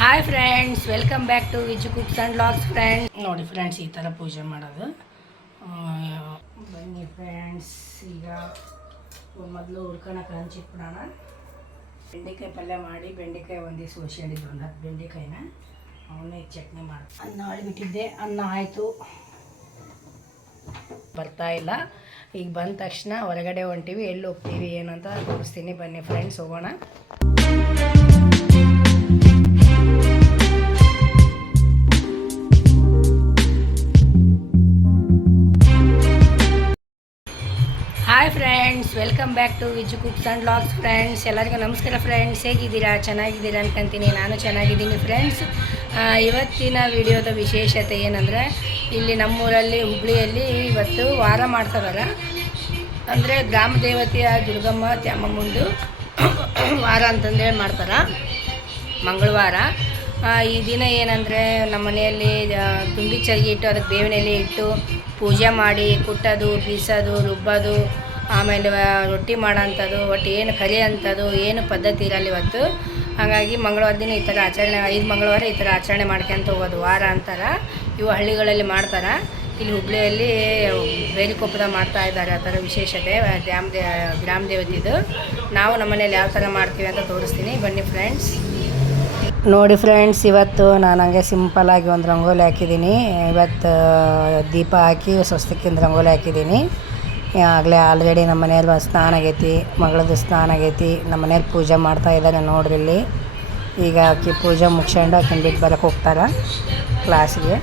Hi friends, welcome back to Viju cooks and vlogs. Friends ನೋಡಿ friends, ಈ ಥರ ಪೂಜೆ ಮಾಡೋದು. ಬನ್ನಿ ಫ್ರೆಂಡ್ಸ್, ಈಗ ಮೊದಲು ಹುರ್ಕೊಳಕ್ಕೆ ಹಂಚಿಟ್ಬಿಡೋಣ. ಬೆಂಡೆಕಾಯಿ ಪಲ್ಯ ಮಾಡಿ, ಬೆಂಡೆಕಾಯಿ ಒಂದಿವ್ಸ ಹುರ್ಸ್ಕೊಂಡಿದ್ದು, ಒಂದು 10 ಬೆಂಡೆಕಾಯಿನ ಅವನ್ನೇ ಚಟ್ನಿ ಮಾಡಿ ಅನ್ನ ಮಾಡಿಬಿಟ್ಟಿದ್ದೆ. ಅನ್ನ ಆಯಿತು, ಬರ್ತಾ ಇಲ್ಲ. ಈಗ ಬಂದ ತಕ್ಷಣ ಹೊರಗಡೆ ಹೊಂಟೀವಿ. ಎಲ್ಲಿ ಹೋಗ್ತೀವಿ ಏನಂತ ತೋರಿಸ್ತೀನಿ. ಬನ್ನಿ ಫ್ರೆಂಡ್ಸ್, ಹೋಗೋಣ. Hi friends, welcome back to Viju cooks and vlogs. Friends ಎಲ್ಲರಿಗೂ ನಮಸ್ಕಾರ. ಫ್ರೆಂಡ್ಸ್, ಹೇಗಿದ್ದೀರಾ? ಚೆನ್ನಾಗಿದ್ದೀರಾ ಅನ್ಕೊಂತೀನಿ. ನಾನು ಚೆನ್ನಾಗಿದ್ದೀನಿ ಫ್ರೆಂಡ್ಸ್. ಇವತ್ತಿನ ವಿಡಿಯೋದ ವಿಶೇಷತೆ ಏನಂದರೆ, ಇಲ್ಲಿ ನಮ್ಮೂರಲ್ಲಿ ಹುಬ್ಳಿಯಲ್ಲಿ ಇವತ್ತು ವಾರ ಮಾಡ್ತಾರಲ್ಲ, ಅಂದರೆ ಗ್ರಾಮ ದೇವತೆಯ ದುರ್ಗಮ್ಮ ತ್ಯಾಮಮ್ಮಂದು ವಾರ ಅಂತಂದೇಳಿ ಮಾಡ್ತಾರೆ, ಮಂಗಳವಾರ. ಈ ದಿನ ಏನಂದರೆ, ನಮ್ಮ ಮನೆಯಲ್ಲಿ ತುಂಬಿ ಚರ್ಗಿ ಇಟ್ಟು ಅದಕ್ಕೆ ಬೇವಿನ ಎಲೆ ಇಟ್ಟು ಪೂಜೆ ಮಾಡಿ, ಕುಟ್ಟೋದು, ಬೀಸೋದು, ರುಬ್ಬೋದು, ಆಮೇಲೆ ರೊಟ್ಟಿ ಮಾಡೋಂಥದ್ದು, ಒಟ್ಟು ಏನು ಕರಿ ಅಂಥದ್ದು ಏನು ಪದ್ಧತಿ ಇರಲ್ಲ ಇವತ್ತು. ಹಾಗಾಗಿ ಮಂಗಳವಾರ ದಿನ ಈ ಥರ ಆಚರಣೆ, 5 ಮಂಗಳವಾರ ಈ ಥರ ಆಚರಣೆ ಮಾಡ್ಕೊಂತ ಹೋಗೋದು ವಾರ ಅಂತಾರೆ. ಇವು ಹಳ್ಳಿಗಳಲ್ಲಿ ಮಾಡ್ತಾರೆ. ಇಲ್ಲಿ ಹುಬ್ಳಿಯಲ್ಲಿ ಬೇಲಿಕೊಪ್ಪದಾಗ ಮಾಡ್ತಾ ಇದ್ದಾರೆ. ಆ ಥರ ವಿಶೇಷತೆ ಗ್ರಾಮ ದೇವತೆದು. ನಾವು ನಮ್ಮ ಮನೇಲಿ ಯಾವ ಥರ ಮಾಡ್ತೀವಿ ಅಂತ ತೋರಿಸ್ತೀನಿ. ಬನ್ನಿ ಫ್ರೆಂಡ್ಸ್. ನೋಡಿ ಫ್ರೆಂಡ್ಸ್, ಇವತ್ತು ನಾನು ಹಂಗೆ ಸಿಂಪಲ್ಲಾಗಿ ಒಂದು ರಂಗೋಲಿ ಹಾಕಿದ್ದೀನಿ. ಇವತ್ತು ದೀಪ ಹಾಕಿ ಸ್ವಸ್ತಿಕಿಂದ ರಂಗೋಲಿ ಹಾಕಿದ್ದೀನಿ. ಆಗಲೇ ಆಲ್ರೆಡಿ ನಮ್ಮ ಮನೆಯಲ್ಲಿ ಸ್ನಾನ ಆಗೈತಿ, ಮಗಳದ್ದು ಸ್ನಾನ ಆಗೈತಿ. ನಮ್ಮ ಮನೇಲಿ ಪೂಜೆ ಮಾಡ್ತಾ ಇದ್ದಾರೆ ನೋಡ್ರಿ ಇಲ್ಲಿ. ಈಗ ಆಕಿ ಪೂಜೆ ಮುಗಿಸ್ಕೊಂಡು ಆಕಿನ ಬಿಟ್ಟು ಬರೋಕ್ಕೆ ಹೋಗ್ತಾರೆ ಕ್ಲಾಸಿಗೆ.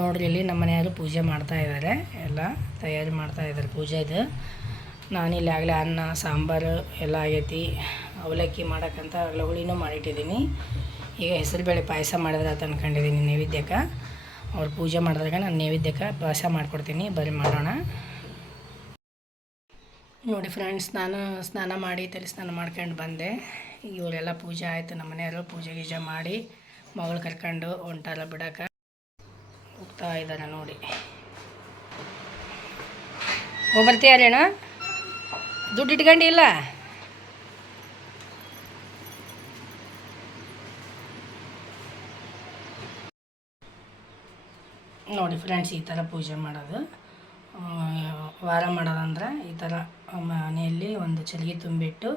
ನೋಡ್ರಿ ಇಲ್ಲಿ ನಮ್ಮ ಮನೆಯವರು ಪೂಜೆ ಮಾಡ್ತಾ ಇದ್ದಾರೆ, ಎಲ್ಲ ತಯಾರಿ ಮಾಡ್ತಾ ಇದ್ದಾರೆ ಪೂಜೆದು. ನಾನಿಲ್ಲಿ ಆಗಲೇ ಅನ್ನ ಸಾಂಬಾರು ಎಲ್ಲ ಆಗೈತಿ. ಅವಲಕ್ಕಿ ಮಾಡೋಕ್ಕಂತ ಹುಳಿನೂ ಮಾಡಿಟ್ಟಿದ್ದೀನಿ. ಈಗ ಹೆಸರುಬೇಳೆ ಪಾಯಸ ಮಾಡಿದ್ರೆ ಅಂತ ಅಂದ್ಕೊಂಡಿದ್ದೀನಿ ನೈವೇದ್ಯಕ್ಕೆ. ಅವ್ರು ಪೂಜೆ ಮಾಡಿದಾಗ ನಾನು ನೈವೇದ್ಯಕ್ಕೆ ಪಾಯಸ ಮಾಡಿಕೊಡ್ತೀನಿ. ಬರೀ ಮಾಡೋಣ. ನೋಡಿ ಫ್ರೆಂಡ್ಸ್, ನಾನು ಸ್ನಾನ ಮಾಡಿ ತಲೆ ಸ್ನಾನ ಮಾಡ್ಕೊಂಡು ಬಂದೆ. ಇವರೆಲ್ಲ ಪೂಜೆ ಆಯಿತು. ನಮ್ಮ ಮನೆಯವರು ಪೂಜೆ ಗೀಜೆ ಮಾಡಿ ಮಗಳು ಕರ್ಕೊಂಡು ಹೊಂಟಾರ ಬಿಡೋಕೆ ಹೋಗ್ತಾ ಇದ್ದಾರೆ ನೋಡಿ. ಬರ್ತೀಯಾರೇಣ? ದುಡ್ಡು ಇಟ್ಕೊಂಡಿಲ್ಲ? ನೋಡಿ ಫ್ರೆಂಡ್ಸ್, ಈ ಥರ ಪೂಜೆ ಮಾಡೋದು. ವಾರ ಮಾಡೋದಂದ್ರೆ ಈ ಥರ ಮನೆಯಲ್ಲಿ ಒಂದು ಚಲಿಗೆ ತುಂಬಿಟ್ಟು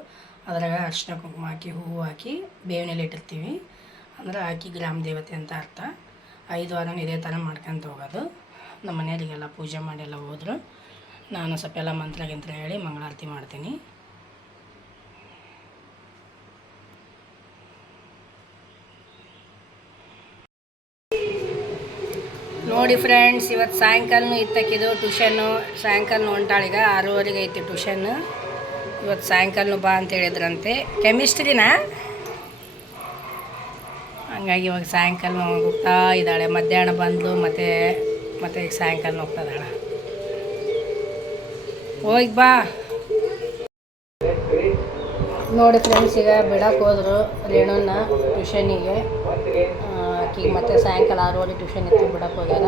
ಅದ್ರಾಗ ಅರಿಶಿನ ಕುಂಕುಮ ಹಾಕಿ, ಹೂವು ಹಾಕಿ, ಬೇವಿನ ಎಲೆ ಇಟ್ಟಿರ್ತೀವಿ. ಅಂದರೆ ಹಾಕಿ ಗ್ರಾಮ ದೇವತೆ ಅಂತ ಅರ್ಥ. 5 ವಾರನೂ ಇದೇ ಥರ ಮಾಡ್ಕೊಂತ ಹೋಗೋದು. ನಮ್ಮ ಮನೆಯವರಿಗೆಲ್ಲ ಪೂಜೆ ಮಾಡಿ ಎಲ್ಲ ಹೋದರು. ನಾನು ಸ್ವಲ್ಪ ಎಲ್ಲ ಮಂತ್ರ ಹೇಳಿ ಮಂಗಳಾರತಿ ಮಾಡ್ತೀನಿ. ನೋಡಿ ಫ್ರೆಂಡ್ಸ್, ಇವತ್ತು ಸಾಯಂಕಾಲನೂ ಇತ್ತಕ್ಕಿದು ಟ್ಯೂಷನ್ನು. ಸಾಯಂಕಾಲನೂ ಹೊಂಟಾಳೀಗ 6:30 ಐತಿ ಟ್ಯೂಷನ್ನು. ಇವತ್ತು ಸಾಯಂಕಾಲನೂ ಬಾ ಅಂತ ಹೇಳಿದ್ರಂತೆ, ಕೆಮಿಸ್ಟ್ರಿನ. ಹಂಗಾಗಿ ಇವಾಗ ಸಾಯಂಕಾಲ ಹೋಗ್ತಾ ಇದ್ದಾಳೆ. ಮಧ್ಯಾಹ್ನ ಬಂದು ಮತ್ತೆ ಈಗ ಸಾಯಂಕಾಲ ಹೋಗ್ತಾಯಿದ್ದಾಳೆ. ಹೋಗಿ ಬಾ. ನೋಡಿ ಫ್ರೆಂಡ್ಸ್, ಈಗ ಬಿಡಕ್ಕೆ ಹೋದರು ರೇಣುನ ಟ್ಯೂಷನಿಗೆ. ಆಕಿಗೆ ಮತ್ತೆ ಸಾಯಂಕಾಲ 6:30 ಟ್ಯೂಷನ್ ಇತ್ತು, ಬಿಡಕ್ಕೆ ಹೋಗ್ಯಾರ.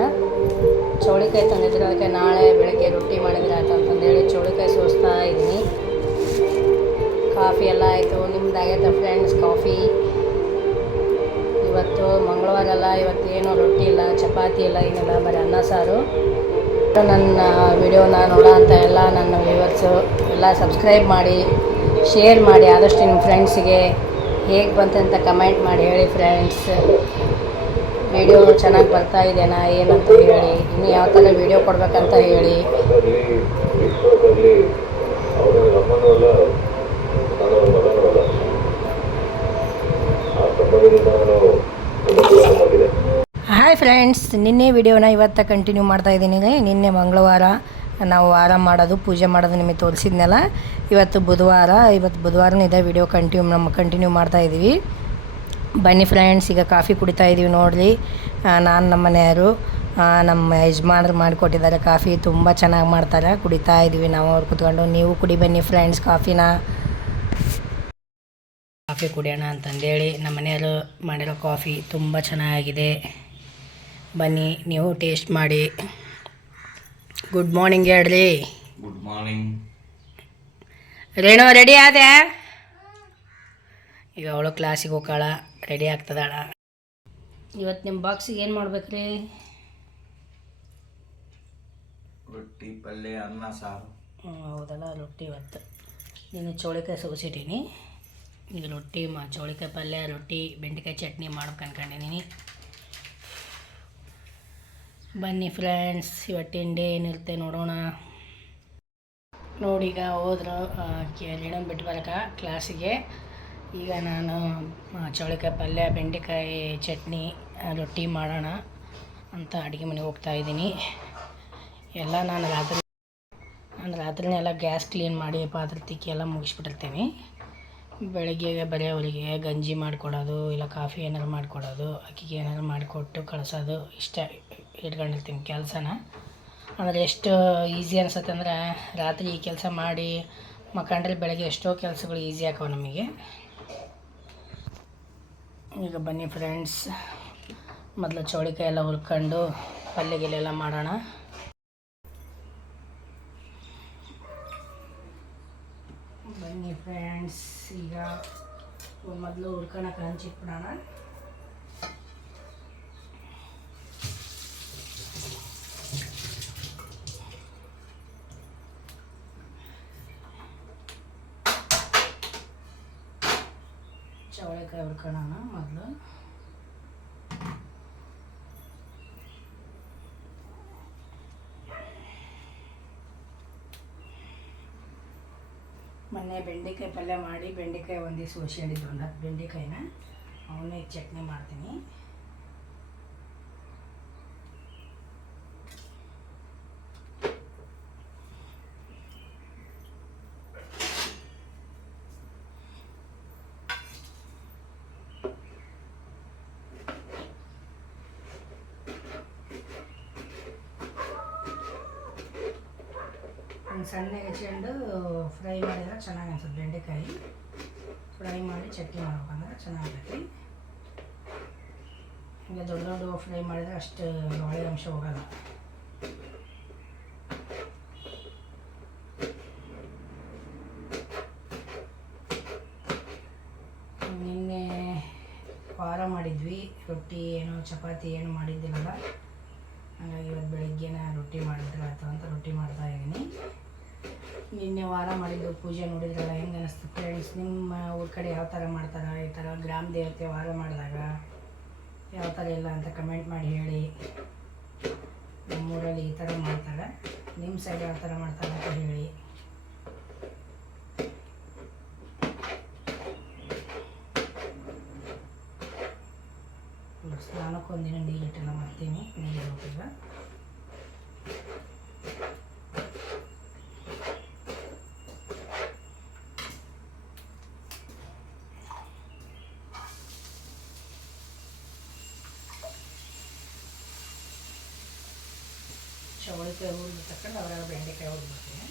ಚೌಳಿಕಾಯಿ ತಂದಿದ್ರು, ಅದಕ್ಕೆ ನಾಳೆ ಬೆಳಗ್ಗೆ ರೊಟ್ಟಿ ಮಾಡಿದ್ರೆ ಆಯ್ತು ಅಂತಂದೇಳಿ ಚೌಳಿಕಾಯಿ ಸೋಸ್ತಾ ಇದ್ದೀನಿ. ಕಾಫಿ ಎಲ್ಲ ಆಯಿತು. ನಿಮ್ದಾಗೈತೆ ಫ್ರೆಂಡ್ಸ್ ಕಾಫಿ? ಇವತ್ತು ಮಂಗಳವಾರ ಅಲ್ಲ, ಇವತ್ತೇನೋ ರೊಟ್ಟಿ ಇಲ್ಲ, ಚಪಾತಿ ಇಲ್ಲ, ಏನಿಲ್ಲ, ಬರೀ ಅನ್ನ ಸಾರು. ನನ್ನ ವಿಡಿಯೋನ ನೋಡೋ ಅಂತ ಎಲ್ಲ ನನ್ನ ವ್ಯೂವರ್ಸು ಎಲ್ಲ ಸಬ್ಸ್ಕ್ರೈಬ್ ಮಾಡಿ, ಶೇರ್ ಮಾಡಿ, ಆದಷ್ಟು ನಿಮ್ಮ ಫ್ರೆಂಡ್ಸಿಗೆ ಹೇಗೆ ಬಂತಂತ ಕಮೆಂಟ್ ಮಾಡಿ ಹೇಳಿ ಫ್ರೆಂಡ್ಸ್. ವಿಡಿಯೋ ಚೆನ್ನಾಗಿ ಬರ್ತಾ ಇದೆನಾ ಏನಂತ ಹೇಳಿ, ಇನ್ನು ಯಾವ ಥರ ವಿಡಿಯೋ ಕೊಡಬೇಕಂತ ಹೇಳಿ. ಹಾಯ್ ಫ್ರೆಂಡ್ಸ್, ನಿನ್ನೆ ವಿಡಿಯೋನ ಇವತ್ತು ಕಂಟಿನ್ಯೂ ಮಾಡ್ತಾಯಿದ್ದೀನಿ. ನಿನ್ನೆ ಮಂಗಳವಾರ ನಾವು ವಾರ ಮಾಡೋದು, ಪೂಜೆ ಮಾಡೋದು ನಿಮಗೆ ತೋರಿಸಿದ್ನಲ್ಲ. ಇವತ್ತು ಬುಧವಾರ. ಇವತ್ತು ಬುಧವಾರನೂ ಇದೆ ವಿಡಿಯೋ ಕಂಟಿನ್ಯೂ ಮಾಡ್ತಾಯಿದ್ದೀವಿ. ಬನ್ನಿ ಫ್ರೆಂಡ್ಸ್, ಈಗ ಕಾಫಿ ಕುಡಿತಾ ಇದ್ದೀವಿ ನೋಡ್ರಿ. ನಾನು ನಮ್ಮ ಮನೆಯವರು, ನಮ್ಮ ಯಜಮಾನ್ರು ಮಾಡಿಕೊಟ್ಟಿದ್ದಾರೆ ಕಾಫಿ. ತುಂಬ ಚೆನ್ನಾಗಿ ಮಾಡ್ತಾರೆ. ಕುಡಿತಾ ಇದ್ದೀವಿ ನಾವು ಅವ್ರು ಕೂತ್ಕೊಂಡು. ನೀವು ಕುಡಿ ಬನ್ನಿ ಫ್ರೆಂಡ್ಸ್ ಕಾಫಿನ. ಕಾಫಿ ಕುಡಿಯೋಣ ಅಂತಂದೇಳಿ ನಮ್ಮ ಮನೆಯವರು ಮಾಡಿರೋ ಕಾಫಿ ತುಂಬ ಚೆನ್ನಾಗಿದೆ. ಬನ್ನಿ ನೀವು ಟೇಸ್ಟ್ ಮಾಡಿ. ಗುಡ್ ಮಾರ್ನಿಂಗ್ ಹೇಳ್ರಿ. Good morning. ರೇಣು ರೆಡಿ ಆದೆ? ಈಗ ಅವಳು ಕ್ಲಾಸಿಗೆ ಹೋಗಾಳ, ರೆಡಿ ಆಗ್ತದಾಳ. ಇವತ್ತು ನಿಮ್ಮ ಬಾಕ್ಸಿಗೆ ಏನು ಮಾಡ್ಬೇಕ್ರಿ? ರೊಟ್ಟಿ, ಪಲ್ಯ, ಅನ್ನ, ಸಾರು. ಹೌದಲ್ಲ, ರೊಟ್ಟಿ. ಇವತ್ತು ನೀನು ಚೌಳಿಕಾಯಿ ಸೋಸಿಟ್ಟೀನಿ. ಈಗ ರೊಟ್ಟಿ ಚೌಳಿಕಾಯಿ ಪಲ್ಯ, ರೊಟ್ಟಿ, ಬೆಂಡೆಕಾಯಿ ಚಟ್ನಿ ಮಾಡ್ಬೇಕು ಅನ್ಕೊಂಡಿದ್ದೀನಿ. ಬನ್ನಿ ಫ್ರೆಂಡ್ಸ್, ಇವತ್ತಿನ ಡೇ ಏನಿರುತ್ತೆ ನೋಡೋಣ. ನೋಡಿ, ಈಗ ಹೋದ್ರು ರೇಣನ್ ಬಿಟ್ಟು ಬರಕ ಕ್ಲಾಸಿಗೆ. ಈಗ ನಾನು ಚೌಳಿಕಾಯಿ ಪಲ್ಯ, ಬೆಂಡೆಕಾಯಿ ಚಟ್ನಿ, ರೊಟ್ಟಿ ಮಾಡೋಣ ಅಂತ ಅಡುಗೆ ಮನೆಗೆ ಹೋಗ್ತಾಯಿದ್ದೀನಿ. ಎಲ್ಲ ನಾನು ರಾತ್ರಿನೇ ಎಲ್ಲ ಗ್ಯಾಸ್ ಕ್ಲೀನ್ ಮಾಡಿ ಪಾತ್ರೆ ತಿಕ್ಕಿ ಎಲ್ಲ ಮುಗಿಸ್ಬಿಟ್ಟಿರ್ತೀನಿ. ಬೆಳಗ್ಗೆ ಬರೆಯೋರಿಗೆ ಗಂಜಿ ಮಾಡಿಕೊಡೋದು, ಇಲ್ಲ ಕಾಫಿ ಏನಾದ್ರು ಮಾಡಿಕೊಡೋದು, ಅಕ್ಕಿಗೆ ಏನಾದ್ರು ಮಾಡಿಕೊಟ್ಟು ಕಳಿಸೋದು, ಇಷ್ಟ ಇಟ್ಕೊಂಡಿರ್ತೀನಿ ಕೆಲಸನ. ಅಂದರೆ ಎಷ್ಟು ಈಸಿ ಅನ್ಸುತ್ತೆ ಅಂದರೆ, ರಾತ್ರಿ ಈ ಕೆಲಸ ಮಾಡಿ ಮಕ್ಕಂಡ್ರೆ ಬೆಳಗ್ಗೆ ಎಷ್ಟೋ ಕೆಲಸಗಳು ಈಸಿ ಆಕವೆ ನಮಗೆ. ಈಗ ಬನ್ನಿ ಫ್ರೆಂಡ್ಸ್, ಮೊದಲು ಚೌಳಿಕಾಯಿ ಎಲ್ಲ ಹುರ್ಕೊಂಡು ಪಲ್ಯಗೆಲ್ಲ ಮಾಡೋಣ. ಬನ್ನಿ ಫ್ರೆಂಡ್ಸ್, ಈಗ ಮೊದಲು ಹುರ್ಕೊಳಕ್ಕೆ ಹಂಚಿಟ್ಬಿಡೋಣ. ಚೌಳಿಕಾಯಿ ಹುರ್ಕೊಳ್ಳೋಣ ಮೊದಲು. ಮೊನ್ನೆ ಬೆಂಡೆಕಾಯಿ ಪಲ್ಯ ಮಾಡಿ ಬೆಂಡೆಕಾಯಿ ಒಂದೇ ಸೋಸ್ಕೊಂಡಿದ್ದು, ಒಂದು 10 ಬೆಂಡೆಕಾಯಿನ ಅವನ್ನೇ ಚಟ್ನಿ ಮಾಡ್ತೀನಿ. ಸಣ್ಣಗೆ ಹೆಚ್ಚಿಕೊಂಡು ಫ್ರೈ ಮಾಡಿದ್ರೆ ಚೆನ್ನಾಗಿ ಅನ್ಸುತ್ತೆ. ಬೆಂಡೆಕಾಯಿ ಫ್ರೈ ಮಾಡಿ ಚಟ್ನಿ ಮಾಡ್ಬೇಕಂದ್ರೆ ಚೆನ್ನಾಗಿರ್ತೈತಿ. ಈಗ ದೊಡ್ಡ ದೊಡ್ಡ ಫ್ರೈ ಮಾಡಿದರೆ ಅಷ್ಟು ಒಳ್ಳೆಯ ಅಂಶ ಹೋಗಲ್ಲ. ನಿನ್ನೆ ವಾರ ಮಾಡಿದ್ವಿ, ರೊಟ್ಟಿ ಏನು ಚಪಾತಿ ಏನು ಮಾಡಿದ್ದಿಲ್ಲ. ಹಾಗಾಗಿ ಇವತ್ತು ಬೆಳಿಗ್ಗೆನ ರೊಟ್ಟಿ ಮಾಡಿದ್ರೆ ಆಯ್ತು ಅಂತ ರೊಟ್ಟಿ ಮಾಡ್ತಾಯಿದ್ದೀನಿ. ನಿನ್ನೆ ವಾರ ಮಾಡಿದ್ದು ಪೂಜೆ ನೋಡಿದ್ರಲ್ಲ, ಹೆಂಗೆ ಅನ್ನಿಸ್ತು ಫ್ರೆಂಡ್ಸ್? ನಿಮ್ಮ ಊರ ಕಡೆ ಯಾವ ಥರ ಮಾಡ್ತಾರೆ? ಈ ಥರ ಗ್ರಾಮ ದೇವತೆ ವಾರ ಮಾಡಿದಾಗ ಯಾವ ಥರ ಇಲ್ಲ ಅಂತ ಕಮೆಂಟ್ ಮಾಡಿ ಹೇಳಿ. ನಮ್ಮೂರಲ್ಲಿ ಈ ಥರ ಮಾಡ್ತಾರೆ, ನಿಮ್ಮ ಸೈಡ್ ಯಾವ ಥರ ಮಾಡ್ತಾರೆ ಅಂತ ಹೇಳಿ. ಸ್ನಾನಕ್ಕೊಂದಿನ ನೀರಿಟ್ಟೆಲ್ಲ ಮಾಡ್ತೀನಿ. ನೀರು ಹೋಗಿಲ್ಲ. ಚೌಳಿಕಾಯಿ ಹುರಿದು ತಕೊಂಡು ಅದ್ರಾಗ ಬೆಂಡೆಕಾಯಿ ಹುರಿದ್ಬಿಡ್ತೀನಿ.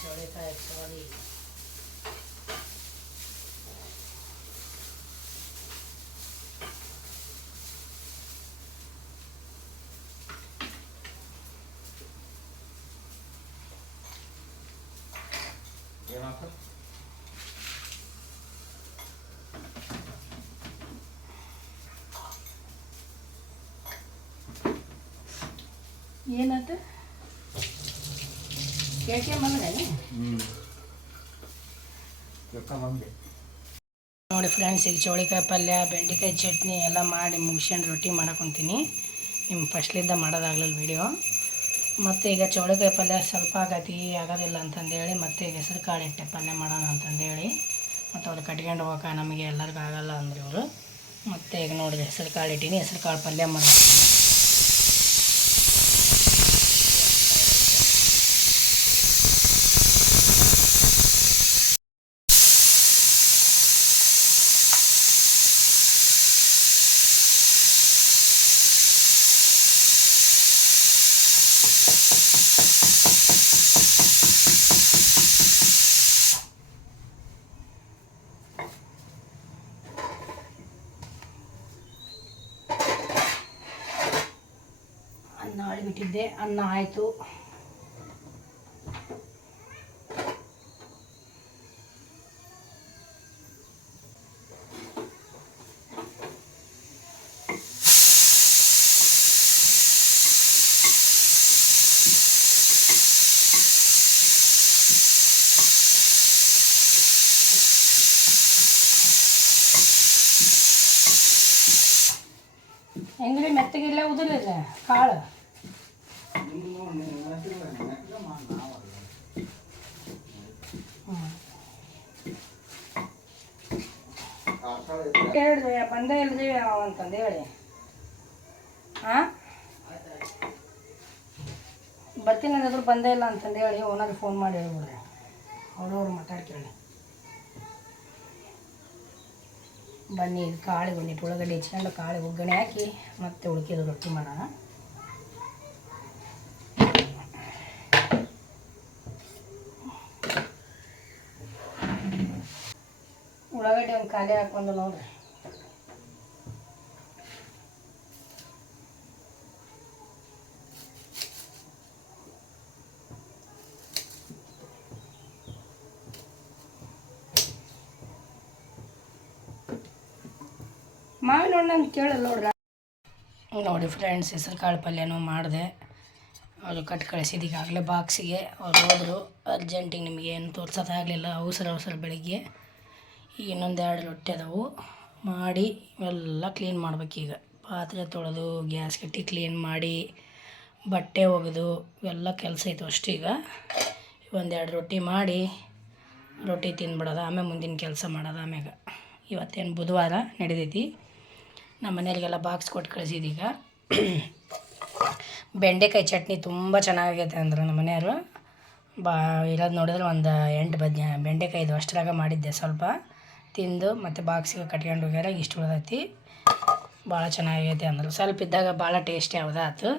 ಚೌಳಿಕಾಯಿ ಸಾರಿ ಏನಾಗ್ತದೆ? ಏನಾಯ್ತು? ಕೇಳ್ಕೆ ಬಂದ್ರೆ ನೋಡಿ ಫ್ರೆಂಡ್ಸ್, ಈಗ ಚೌಳಿಕಾಯಿ ಪಲ್ಯ, ಬೆಂಡೆಕಾಯಿ ಚಟ್ನಿ ಎಲ್ಲ ಮಾಡಿ ಮುಗಿಸ್ಕೊಂಡು ರೊಟ್ಟಿ ಮಾಡಕೊಂತೀನಿ. ನಿಮ್ಮ ಫಸ್ಟ್ಲಿಂದ ಮಾಡೋದಾಗಲಿಲ್ಲ ವೀಡಿಯೋ. ಮತ್ತು ಈಗ ಚೌಳಿಕಾಯಿ ಪಲ್ಯ ಸ್ವಲ್ಪ ಆಗತಿ ಆಗೋದಿಲ್ಲ ಅಂತಂದೇಳಿ ಮತ್ತು ಈಗ ಹೆಸರು ಕಾಳು ಇಟ್ಟೆ ಪಲ್ಯ ಮಾಡೋಣ ಅಂತಂದೇಳಿ. ಮತ್ತು ಅವ್ರು ಕಟ್ಕೊಂಡು ಹೋಗೋಕೆ ನಮಗೆ ಎಲ್ಲರಿಗೂ ಆಗೋಲ್ಲ ಅಂದ್ರೆ ಇವರು. ಮತ್ತು ಈಗ ನೋಡಿ ಹೆಸರು ಕಾಳು ಇಟ್ಟೀನಿ, ಹೆಸರು ಕಾಳು ಪಲ್ಯ ಮಾಡ್ತೀನಿ. ಅನ್ನ ಮಾಡಿಬಿಟ್ಟಿದ್ದೆ, ಅನ್ನ ಆಯಿತು. ಹೆಂಗ್ರಿ ಮೆತ್ತಗಿಲ್ಲ ಉದುರಿಲ್ಲ ಕಾಳು? ಹೇಳಿದ್ವಿ ಬಂದೇ ಇಲ್ರಿ ಅಂತಂದು ಹೇಳಿ. ಹಾಂ, ಬರ್ತೀನಿ ಅನ್ನೋದ್ರು ಬಂದೇ ಇಲ್ಲ ಅಂತಂದು ಹೇಳಿ ಓನರ್ಗೆ ಫೋನ್ ಮಾಡಿ ಹೇಳ್ಬಿಡ್ರಿ. ಅವ್ರವ್ರು ಮಾತಾಡ್ಕೇಳಿ. ಬನ್ನಿ, ಇದು ಕಾಳಿಗೆ ಒಂದಿಟ್ಟು ಉಳ್ಳಾಗಡ್ಡಿ ಹೆಚ್ಕೊಂಡು ಕಾಳಿಗೆ ಒಗ್ಗರಣೆ ಹಾಕಿ ಮತ್ತೆ ಉಳ್ಕಿದ್ದು ರೊಟ್ಟಿ ಮಾಡೋಣ. ಉಳ್ಳಾಗಡ್ಡಿ ಒಂದು ಖಾಲಿ ಹಾಕೊಂಡು ನೋಡ್ರಿ. ಮಾವಿನ ಹಣ್ಣು ಅಂತ ಕೇಳಲ್ಲ ನೋಡ್ರಿ. ನೋಡಿ ಫ್ರೆಂಡ್ಸ್, ಹೆಸರು ಕಾಳು ಪಲ್ಯನೂ ಮಾಡಿದೆ. ಅದು ಕಟ್ ಕಳಿಸಿದ್ದು ಈಗಾಗಲೇ ಬಾಕ್ಸಿಗೆ. ಅವ್ರು ಹೋದರು ಅರ್ಜೆಂಟಿಗೆ, ನಿಮಗೆ ಏನು ತೋರ್ಸೋದಾಗಲಿಲ್ಲ, ಅವಸರ ಬೆಳಿಗ್ಗೆ. ಈಗ ಇನ್ನೊಂದು 2 ರೊಟ್ಟಿ ಅದಾವು ಮಾಡಿ ಎಲ್ಲ ಕ್ಲೀನ್ ಮಾಡ್ಬೇಕೀಗ. ಪಾತ್ರೆ ತೊಳೆದು ಗ್ಯಾಸ್ ಕಟ್ಟಿ ಕ್ಲೀನ್ ಮಾಡಿ ಬಟ್ಟೆ ಒಗೆದು ಎಲ್ಲ ಕೆಲಸ ಐತೆ ಅಷ್ಟು. ಈಗ ಒಂದು 2 ರೊಟ್ಟಿ ಮಾಡಿ ರೊಟ್ಟಿ ತಿಂದ್ಬಿಡೋದು, ಆಮೇಲೆ ಮುಂದಿನ ಕೆಲಸ ಮಾಡೋದು. ಆಮ್ಯಾಗ ಇವತ್ತೇನು ಬುಧವಾರ ನಡೆದೈತಿ. ನಮ್ಮ ಮನೆಯವ್ರಿಗೆಲ್ಲ ಬಾಕ್ಸ್ ಕೊಟ್ಟು ಕಳಿಸಿದೀಗ. ಬೆಂಡೆಕಾಯಿ ಚಟ್ನಿ ತುಂಬ ಚೆನ್ನಾಗೈತೆ ಅಂದ್ರೆ ನಮ್ಮ ಮನೆಯವರು. ಇರೋದು ನೋಡಿದ್ರೆ ಒಂದು 8 ಬೆಂಡೆಕಾಯಿದು ಅಷ್ಟರಾಗ ಮಾಡಿದ್ದೆ. ಸ್ವಲ್ಪ ತಿಂದು ಮತ್ತು ಬಾಕ್ಸಿಗೆ ಕಟ್ಕೊಂಡು ಹೋಗ್ಯಾರ. ಇಷ್ಟು ಉಳ್ದೈತಿ, ಭಾಳ ಚೆನ್ನಾಗೈತೆ ಅಂದರು. ಸ್ವಲ್ಪ ಇದ್ದಾಗ ಭಾಳ ಟೇಸ್ಟಿ ಆತು.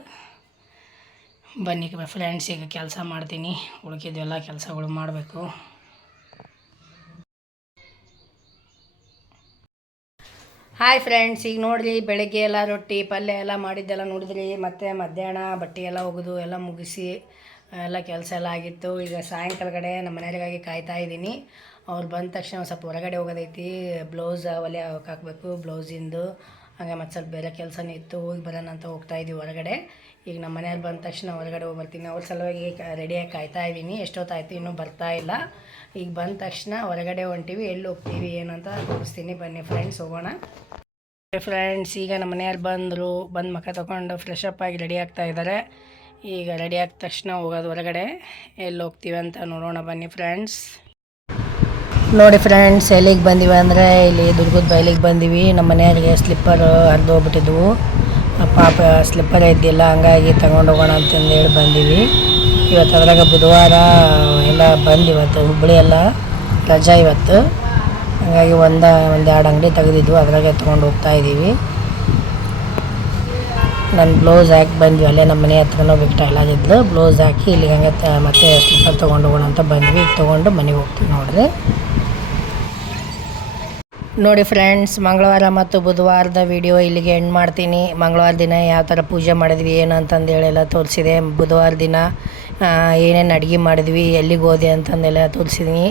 ಬನ್ನಿ ಫ್ರೆಂಡ್ಸ್, ಈಗ ಕೆಲಸ ಮಾಡ್ತೀನಿ. ಉಳ್ಕಿದ್ದೆಲ್ಲ ಕೆಲಸಗಳು ಮಾಡಬೇಕು. ಹಾಯ್ ಫ್ರೆಂಡ್ಸ್, ಈಗ ನೋಡಿರಿ ಬೆಳಗ್ಗೆ ಎಲ್ಲ ರೊಟ್ಟಿ ಪಲ್ಯ ಎಲ್ಲ ಮಾಡಿದ್ದೆಲ್ಲ ನೋಡಿದ್ರಿ. ಮತ್ತು ಮಧ್ಯಾಹ್ನ ಬಟ್ಟೆ ಎಲ್ಲ ಒಗೆದು ಎಲ್ಲ ಮುಗಿಸಿ ಎಲ್ಲ ಕೆಲಸ ಎಲ್ಲ ಆಗಿತ್ತು. ಈಗ ಸಾಯಂಕಾಲ ಕಡೆ ನಮ್ಮ ಮನೆಯವರಿಗಾಗಿ ಕಾಯ್ತಾ ಇದ್ದೀನಿ. ಅವ್ರು ಬಂದ ತಕ್ಷಣ ಸ್ವಲ್ಪ ಹೊರಗಡೆ ಹೋಗೋದೈತಿ. ಬ್ಲೌಸ್ ಒಲೆ ಹಾಕಬೇಕು, ಬ್ಲೌಸಿಂದು. ಹಾಗೆ ಮತ್ತು ಸ್ವಲ್ಪ ಬೇರೆ ಕೆಲಸನೂ ಇತ್ತು, ಹೋಗಿ ಬರೋಣ ಅಂತ ಹೋಗ್ತಾಯಿದ್ದೀವಿ ಹೊರಗಡೆ. ಈಗ ನಮ್ಮ ಮನೆಯವ್ರು ಬಂದ ತಕ್ಷಣ ಹೊರಗಡೆ ಹೋಗಿ ಬರ್ತೀನಿ. ಅವ್ರ ಸಲುವಾಗಿ ರೆಡಿಯಾಗಿ ಕಾಯ್ತಾ ಇದ್ದೀನಿ. ಎಷ್ಟೊತ್ತಾಯ್ತು ಇನ್ನೂ ಬರ್ತಾ ಇಲ್ಲ. ಈಗ ಬಂದ ತಕ್ಷಣ ಹೊರಗಡೆ ಹೊಂಟೀವಿ. ಎಲ್ಲಿ ಹೋಗ್ತೀವಿ ಏನಂತ ತೋರಿಸ್ತೀನಿ. ಬನ್ನಿ ಫ್ರೆಂಡ್ಸ್, ಹೋಗೋಣ. ಫ್ರೆಂಡ್ಸ್, ಈಗ ನಮ್ಮ ಮನೆಯವ್ರು ಬಂದರು. ಬಂದು ಮುಖ ತೊಗೊಂಡು ಫ್ರೆಶ್ ಅಪ್ ಆಗಿ ರೆಡಿ ಆಗ್ತಾ ಇದ್ದಾರೆ. ಈಗ ರೆಡಿ ಆದ ತಕ್ಷಣ ಹೋಗೋದು ಹೊರಗಡೆ. ಎಲ್ಲಿ ಹೋಗ್ತೀವಿ ಅಂತ ನೋಡೋಣ ಬನ್ನಿ ಫ್ರೆಂಡ್ಸ್. ನೋಡಿ ಫ್ರೆಂಡ್ಸ್, ಎಲ್ಲಿಗೆ ಬಂದೀವಿ ಅಂದರೆ ಇಲ್ಲಿ ದುರ್ಗದ ಬಯಲಿಗೆ ಬಂದೀವಿ. ನಮ್ಮ ಮನೆಯವ್ರಿಗೆ ಸ್ಲಿಪ್ಪರ್ ಹರಿದು ಹೋಗ್ಬಿಟ್ಟಿದ್ವು. ಪಾಪ ಸ್ಲಿಪ್ಪರ್ ಇದ್ದಿಲ್ಲ, ಹಂಗಾಗಿ ತಗೊಂಡು ಹೋಗೋಣ ಅಂತಂದೇಳಿ ಬಂದೀವಿ. ಇವತ್ತು ಅದ್ರಾಗ ಬುಧವಾರ ಎಲ್ಲ ಬಂದು ಇವತ್ತು ಹುಬ್ಬಳ್ಳಿ ಎಲ್ಲ ರಜಾ ಇವತ್ತು. ಹಾಗಾಗಿ ಒಂದೆರಡು ಅಂಗಡಿ ತೆಗೆದಿದ್ವು, ಅದ್ರಾಗೆ ತೊಗೊಂಡು ಹೋಗ್ತಾಯಿದ್ದೀವಿ. ನಾನು ಬ್ಲೌಸ್ ಹಾಕಿ ಬಂದ್ವಿ. ಅಲ್ಲೇ ನಮ್ಮ ಮನೆ ಹತ್ರನೂ ಬಿಟ್ಟು ಇದ್ಲು. ಬ್ಲೌಸ್ ಹಾಕಿ ಇಲ್ಲಿಗೆ ಹಂಗೆ ಮತ್ತೆ ಸ್ಲಿಪ್ಪರ್ ತೊಗೊಂಡು ಹೋಗೋಣ ಅಂತ ಬಂದ್ವಿ. ಈಗ ತೊಗೊಂಡು ಮನೆಗೆ ಹೋಗ್ತೀವಿ ನೋಡಿರಿ. ನೋಡಿ ಫ್ರೆಂಡ್ಸ್, ಮಂಗಳವಾರ ಮತ್ತು ಬುಧವಾರದ ವಿಡಿಯೋ ಇಲ್ಲಿಗೆ ಎಂಡ್ ಮಾಡ್ತೀನಿ. ಮಂಗಳವಾರ ದಿನ ಯಾವ ಥರ ಪೂಜೆ ಮಾಡಿದ್ವಿ ಏನು ಅಂತಂದೇಳೆಲ್ಲ ತೋರಿಸಿದೆ. ಬುಧವಾರ ದಿನ ಏನೇನು ಅಡುಗೆ ಮಾಡಿದ್ವಿ, ಎಲ್ಲಿಗೆ ಹೋದೆ ಅಂತಂದೆಲ್ಲ ತೋರಿಸಿದ್ದೀನಿ.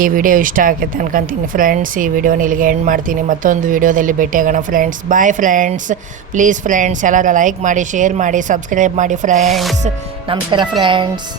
ಈ ವಿಡಿಯೋ ಇಷ್ಟ ಆಗೈತೆ ಅನ್ಕೊತೀನಿ ಫ್ರೆಂಡ್ಸ್. ಈ ವಿಡಿಯೋನ ಇಲ್ಲಿಗೆ ಎಂಡ್ ಮಾಡ್ತೀನಿ. ಮತ್ತೊಂದು ವಿಡಿಯೋದಲ್ಲಿ ಭೇಟಿಯಾಗೋಣ friends. Bye friends. Please friends, ಎಲ್ಲರೂ ಲೈಕ್ ಮಾಡಿ, ಶೇರ್ ಮಾಡಿ, ಸಬ್ಸ್ಕ್ರೈಬ್ ಮಾಡಿ ಫ್ರೆಂಡ್ಸ್. ನಮಸ್ಕಾರ ಫ್ರೆಂಡ್ಸ್.